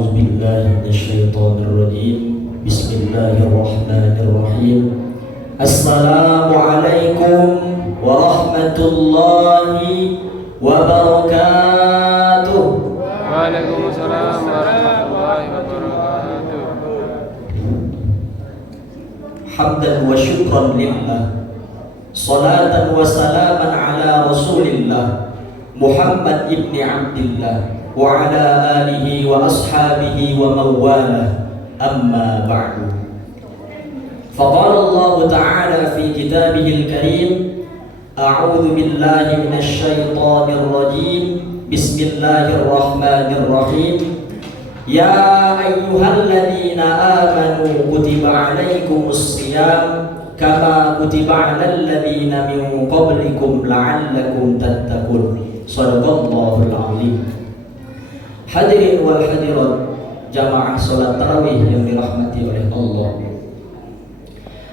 أعوذ بالله من الشيطان الرجيم بسم الله الرحمن الرحيم السلام عليكم ورحمة الله وبركاته. Waalaikumsalam warahmatullahi wabarakatuh. حمدا وشكرا لله صلاة وسلاما على رسول الله محمد ابن عبد الله وعلى آله وأصحابه ومن والاه أما بعد فقال الله تعالى في كتابه الكريم أعوذ بالله من الشيطان الرجيم بسم الله الرحمن الرحيم يا أيها الذين آمنوا كتب عليكم الصيام كما كتب على الذين من قبلكم لعلكم تتقون صدق الله العظيم. Hadirin wal hadirat jamaah salat tarawih yang dirahmati oleh Allah.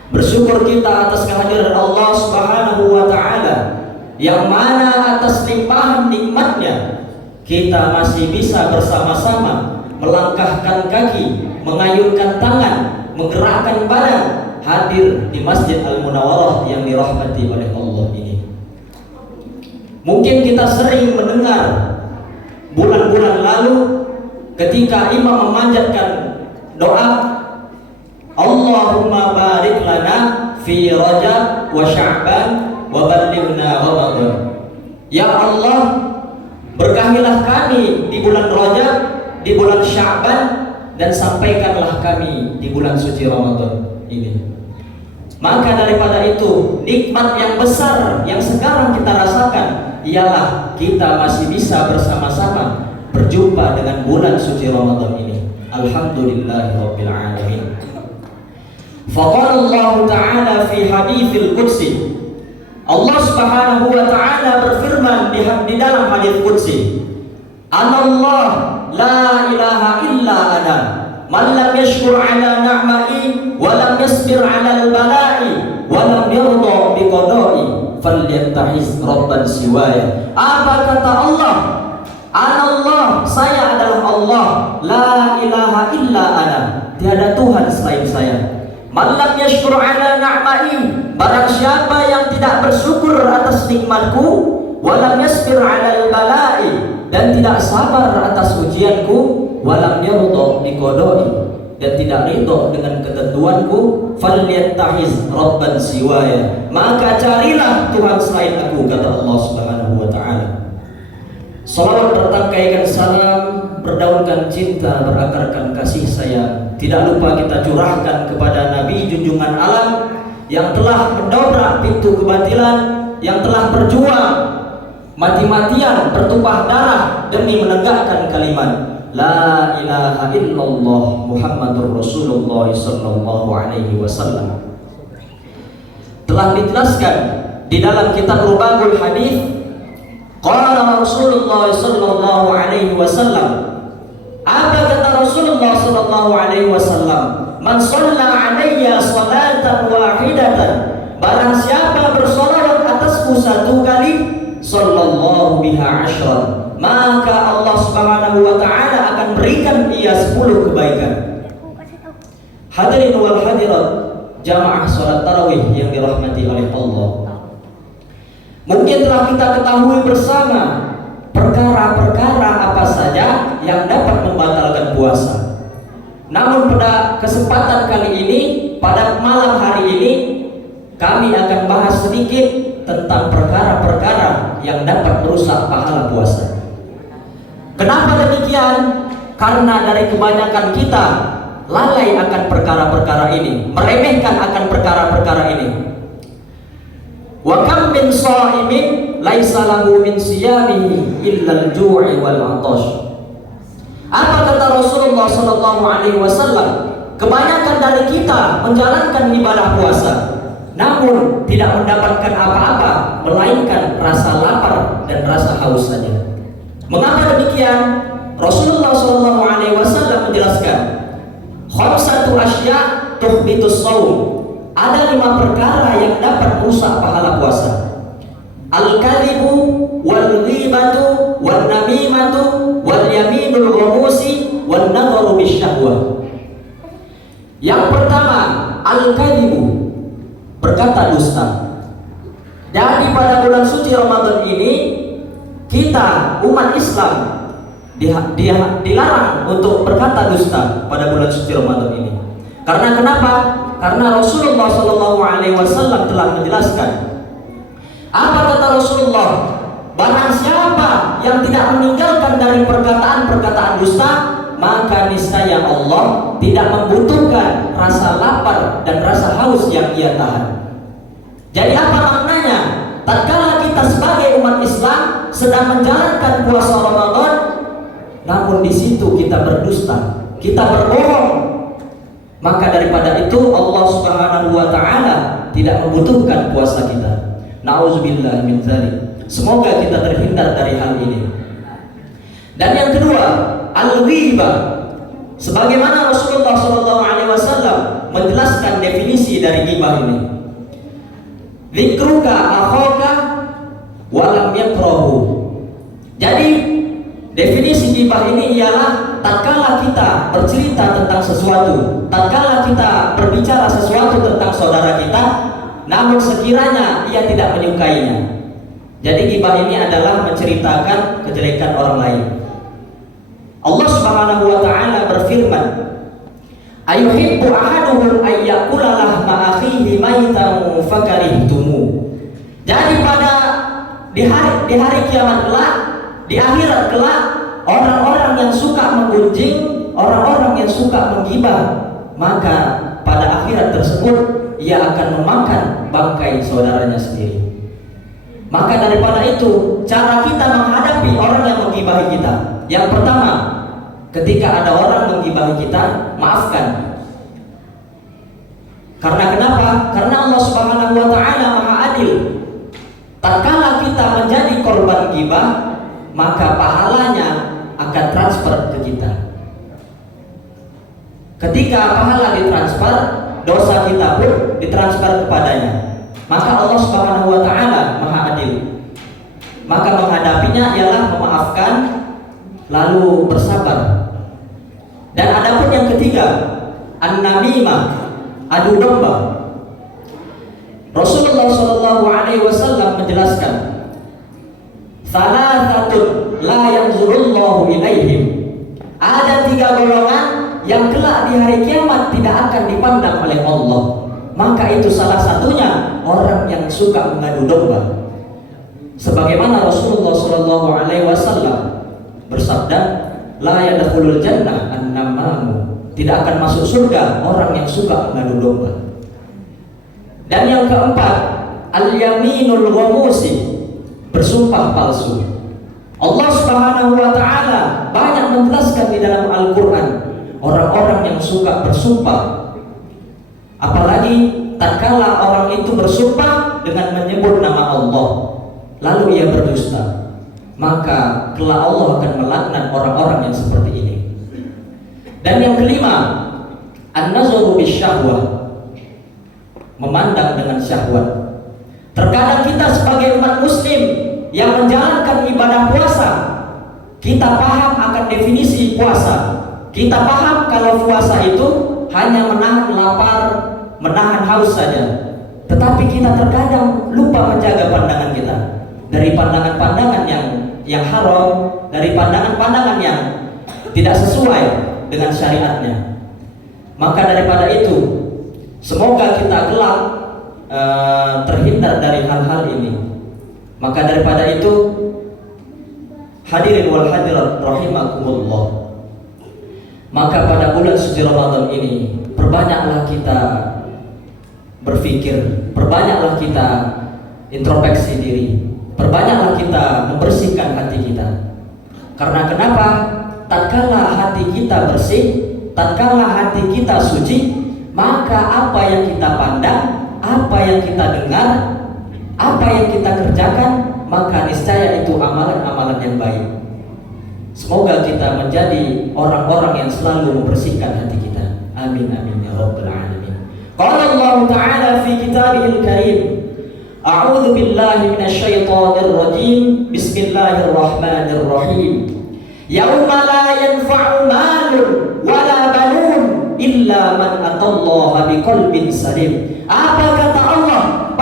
Bersyukur kita atas kehadiran Allah Subhanahu wa taala yang mana atas limpahan nikmatnya kita masih bisa bersama-sama melangkahkan kaki, mengayunkan tangan, menggerakkan badan, hadir di Masjid Al-Munawwarah yang dirahmati oleh Allah ini. Mungkin kita sering mendengar bulan-bulan lalu ketika imam memanjatkan doa Allahumma barik lana fi Rajab wa Sya'ban wa ballighna Ramadan. Ya Allah, berkahilah kami di bulan Rajab, di bulan Sya'ban, dan sampaikanlah kami di bulan suci Ramadan ini. Maka daripada itu, nikmat yang besar yang sekarang kita rasakan ialah kita masih bisa bersama-sama berjumpa dengan bulan suci Ramadan ini. Alhamdulillahirabbil alamin. Faqala Allah Ta'ala fi haditsil qudsi. Allah Subhanahu wa taala berfirman di dalam hadits qudsi. Anallah la ilaha illa ana. Man lam yashkur ala ni'mai wa lam yasbir ala al-bala'i wa lam yarda bi qada'i falyattahiz rabban siwaya. Apa kata Allah? Anallah, saya adalah Allah. La ilaha illa ana. Tiada Tuhan selain saya. Man lam yashkur ala ni'mai, barang siapa yang tidak bersyukur atas nikmatku, wa lam yasbir ala al-bala'i, dan tidak sabar atas ujianku, walam yarda biqada'i, dan tidak ridha dengan ketentuanku, falyattahiz rabban siwaya, maka carilah Tuhan selain aku, kata Allah Subhanahu wa taala. Salawat bertangkaikan salam, berdaunkan cinta, berakarkan kasih sayang, tidak lupa kita curahkan kepada Nabi junjungan alam yang telah mendobrak pintu kebatilan, yang telah berjuang mati-matian bertumpah darah demi menegakkan kalimat La ilaha illallah Muhammadur Rasulullah sallallahu alaihi wasallam. Telah dijelaskan di dalam kitab Rubabul Hadis, qala Rasulullah sallallahu alaihi wasallam. Apa kata Rasulullah sallallahu alaihi wasallam? Man shalla alayya salatan wahidatan, barang siapa bersolawat atasku satu kali, sallallahu biha asyran, maka Allah Subhanahu wa taala akan berikan ia 10 kebaikan. Hadirin wal hadirat jamaah salat tarawih yang dirahmati oleh Allah. Mungkin telah kita ketahui bersama perkara-perkara apa saja yang dapat membatalkan puasa. Namun pada kesempatan kali ini, pada malam hari ini, kami akan bahas sedikit tentang perkara-perkara yang dapat merusak pahala puasa. Kenapa demikian? Karena dari kebanyakan kita lalai akan perkara-perkara ini, meremehkan akan perkara-perkara ini. Wa kam min sha'imin laisa lahu min siyamihi illa al-ju'i wal 'atash. Apa kata Rasulullah sallallahu alaihi wasallam? Kebanyakan dari kita menjalankan ibadah puasa, namun tidak mendapatkan apa-apa melainkan rasa lapar dan rasa haus saja. Mengapa demikian? Rasulullah sallallahu alaihi wasallam menjelaskan, khamsatu asya tuhbitus shaum. Ada 5 perkara yang dapat merusak pahala puasa. Al-kadhibu wal ghibatu wan namimatu wal yaminul ghamusi wan nadharu berkata dusta. Jadi pada bulan suci Ramadan ini kita umat Islam dilarang untuk berkata dusta pada bulan suci Ramadan ini. Karena kenapa? Karena Rasulullah SAW telah menjelaskan. Apa kata Rasulullah? Barang siapa yang tidak meninggalkan dari perkataan-perkataan dusta, maka niscaya Allah tidak membutuhkan rasa lapar dan rasa haus yang ia tahan. Jadi apa maknanya? Tatkala kita sebagai umat Islam sedang menjalankan puasa Ramadan, namun di situ kita berdusta, kita berbohong, maka daripada itu Allah Subhanahu wa taala tidak membutuhkan puasa kita. Nauzubillah min dzalik. Semoga kita terhindar dari hal ini. Dan yang kedua, al-ghibah. Sebagaimana Rasulullah SAW menjelaskan definisi dari ghibah ini. Dzikruka akhaka wa lam yakrahu. Jadi definisi ghibah ini ialah tatkala kita bercerita tentang sesuatu, tatkala kita berbicara sesuatu tentang saudara kita, namun sekiranya ia tidak menyukainya. Jadi ghibah ini adalah menceritakan kejelekan orang lain. Allah Subhanahu wa taala berfirman, "Ayuhibbu ahaduhum ay yaqula lahma akhihi maitan fakarihtumu." Jadi di hari kiamat kelak, di akhirat kelak, orang-orang yang suka menggunjing, orang-orang yang suka menggibah, maka pada akhirat tersebut ia akan memakan bangkai saudaranya sendiri. Maka daripada itu, cara kita menghadapi orang yang menggibahi kita, yang pertama, ketika ada orang menggibahi kita, maafkan. Karena kenapa? Karena Allah Subhanahu wa taala Maha Adil. Tatkala kita menjadi korban gibah, maka pahalanya akan transfer ke kita. Ketika pahala ditransfer, dosa kita pun ditransfer kepadanya. Maka Allah Subhanahu wa taala Maha Adil. Maka menghadapinya ialah memaafkan lalu bersabar. Dan adapun yang ketiga, an-namimah, adu domba. Rasulullah SAW menjelaskan, "Salasatun la yanzurullahu ilaihim." Ada 3 golongan yang kelak di hari kiamat tidak akan dipandang oleh Allah. Maka itu salah satunya orang yang suka mengadu domba. Sebagaimana Rasulullah SAW bersabda, "La yadkhulul jannah an-namamu." Tidak akan masuk surga orang yang suka mengadu domba. Dan yang keempat, al-yaminul ghamusi, bersumpah palsu. Allah Subhanahu wa taala banyak menjelaskan di dalam Al-Qur'an orang-orang yang suka bersumpah. Apalagi tatkala orang itu bersumpah dengan menyebut nama Allah, lalu ia berdusta, maka kelak Allah akan melaknat orang-orang yang seperti ini. Dan yang kelima, an-nazaru bisyahwah, memandang dengan syahwat. Terkadang kita sebagai umat muslim yang menjalankan ibadah puasa, kita paham akan definisi puasa. Kita paham kalau puasa itu hanya menahan lapar, menahan haus saja. Tetapi kita terkadang lupa menjaga pandangan kita dari pandangan-pandangan yang haram, dari pandangan-pandangan yang tidak sesuai dengan syariatnya. Maka daripada itu, semoga kita kelak terhindar dari hal-hal ini. Maka daripada itu, hadirin wal hadirat rahimakumullah, maka pada bulan suci Ramadan ini perbanyaklah kita berpikir, perbanyaklah kita introspeksi diri, perbanyaklah kita membersihkan hati kita. Karena kenapa? Tatkala hati kita bersih, tatkala hati kita suci, maka apa yang kita pandang, apa yang kita dengar, apa yang kita kerjakan, maka niscaya itu amalan-amalan yang baik. Semoga kita menjadi orang-orang yang selalu membersihkan hati kita. Amin amin ya rabbal alamin. Qala Allah Ta'ala fi kitabihil karim, a'udzu billahi minasyaitonir rajim. Bismillahirrahmanirrahim. Yauma la yanfa'u malun wala banun illa man atallaha biqalbin salim. Apa kata Allah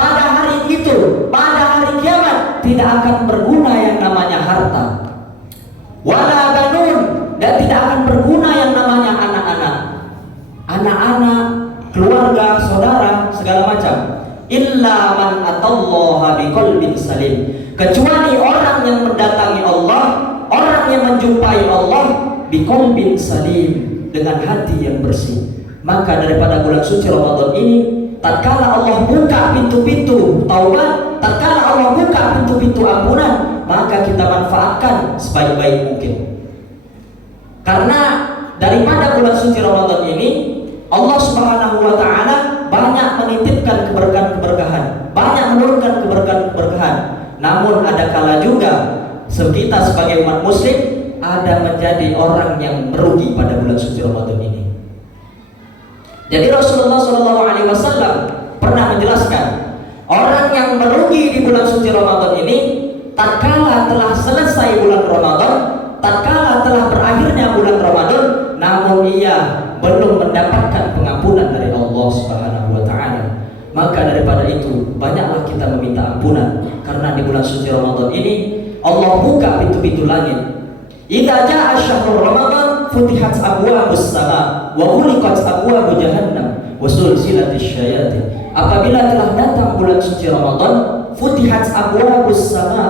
man atallaha biqalbin salim. Kecuali orang yang mendatangi Allah, orang yang menjumpai Allah biqalbin salim, dengan hati yang bersih. Maka daripada bulan suci Ramadan ini, tatkala Allah buka pintu-pintu taubat, tatkala Allah buka pintu-pintu ampunan, maka kita manfaatkan sebaik-baik mungkin. Karena daripada bulan suci Ramadan ini, Allah Subhanahu wa taala banyak menitipkan keberkahan-keberkahan, banyak menurunkan keberkahan-keberkahan. Namun ada kala juga kita sebagai umat muslim ada menjadi orang yang merugi pada bulan suci Ramadan ini. Jadi Rasulullah SAW pernah menjelaskan, orang yang merugi di bulan suci Ramadan ini, tatkala telah selesai bulan Ramadan, tatkala telah berakhirnya bulan Ramadan, namun ia belum mendapatkan pengampunan dari Allah Subhanahu wa taala. Maka daripada itu, banyaklah kita meminta ampunan, karena di bulan suci Ramadan ini Allah buka pintu-pintu langit. Idza jaa syahrul Ramadan futihat abwaabus sama wa ghuliqat abwaabu jahannam wa sulsilatis syayatin. Apabila telah datang bulan suci Ramadan, futihat abwaabus sama,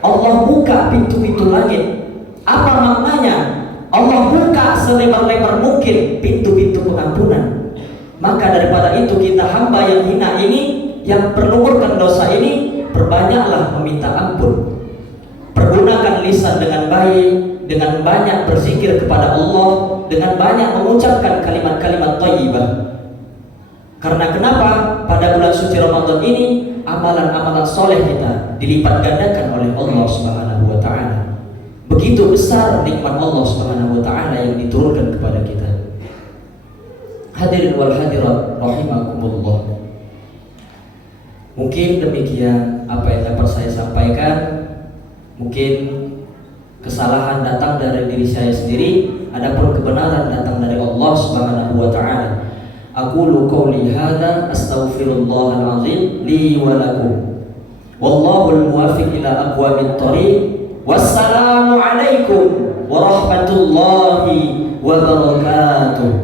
Allah buka pintu-pintu langit. Apa maknanya? Allah buka selebar-lebar mungkin pintu-pintu pengampunan. Maka daripada itu kita hamba yang hina ini, yang berlumurkan dosa ini, perbanyaklah meminta ampun. Pergunakan lisan dengan baik, dengan banyak berzikir kepada Allah, dengan banyak mengucapkan kalimat-kalimat thayyibah. Karena kenapa? Pada bulan suci Ramadan ini, amalan-amalan soleh kita dilipat gandakan oleh Allah Subhanahu wa taala. Begitu besar nikmat Allah Subhanahu wa taala yang diturunkan kepada kita. Hadirin wal hadirat rahimakumullah. Mungkin demikian apa yang dapat saya sampaikan. Mungkin kesalahan datang dari diri saya sendiri, adapun kebenaran datang dari Allah Subhanahu wa taala. Aqulu qouli hadza astaghfirullahal azim li wa lakum. Wallahul muwaffiq ila aqwamit thoriq. Wassalamu alaikum warahmatullahi wabarakatuh.